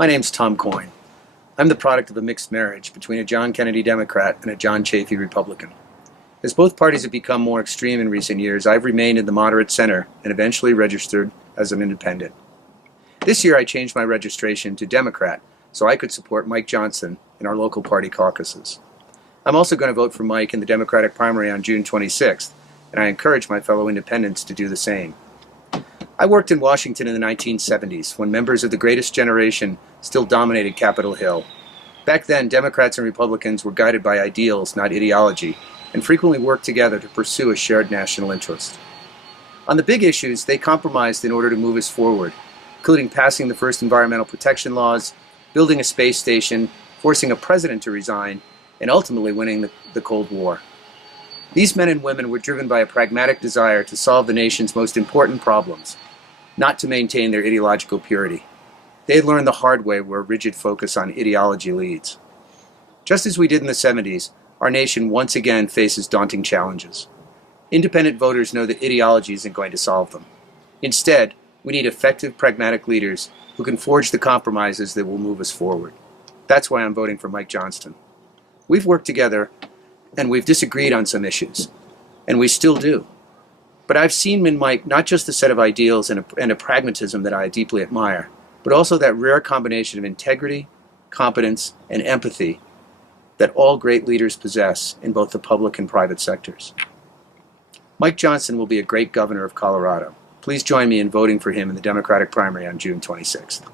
My name's Tom Coyne. I'm the product of a mixed marriage between a John Kennedy Democrat and a John Chafee Republican. As both parties have become more extreme in recent years, I've remained in the moderate center and eventually registered as an independent. This year I changed my registration to Democrat so I could support Mike Johnston in our local party caucuses. I'm also going to vote for Mike in the Democratic primary on June 26th, and I encourage my fellow independents to do the same. I worked in Washington in the 1970s when members of the greatest generation still dominated Capitol Hill. Back then, Democrats and Republicans were guided by ideals, not ideology, and frequently worked together to pursue a shared national interest. On the big issues, they compromised in order to move us forward, including passing the first environmental protection laws, building a space station, forcing a president to resign, and ultimately winning the Cold War. These men and women were driven by a pragmatic desire to solve the nation's most important problems, not to maintain their ideological purity. They had learned the hard way where a rigid focus on ideology leads. Just as we did in the 70s, our nation once again faces daunting challenges. Independent voters know that ideology isn't going to solve them. Instead, we need effective, pragmatic leaders who can forge the compromises that will move us forward. That's why I'm voting for Mike Johnston. We've worked together, and we've disagreed on some issues, and we still do. But I've seen in Mike not just a set of ideals and a pragmatism that I deeply admire, but also that rare combination of integrity, competence, and empathy that all great leaders possess in both the public and private sectors. Mike Johnston will be a great governor of Colorado. Please join me in voting for him in the Democratic primary on June 26th.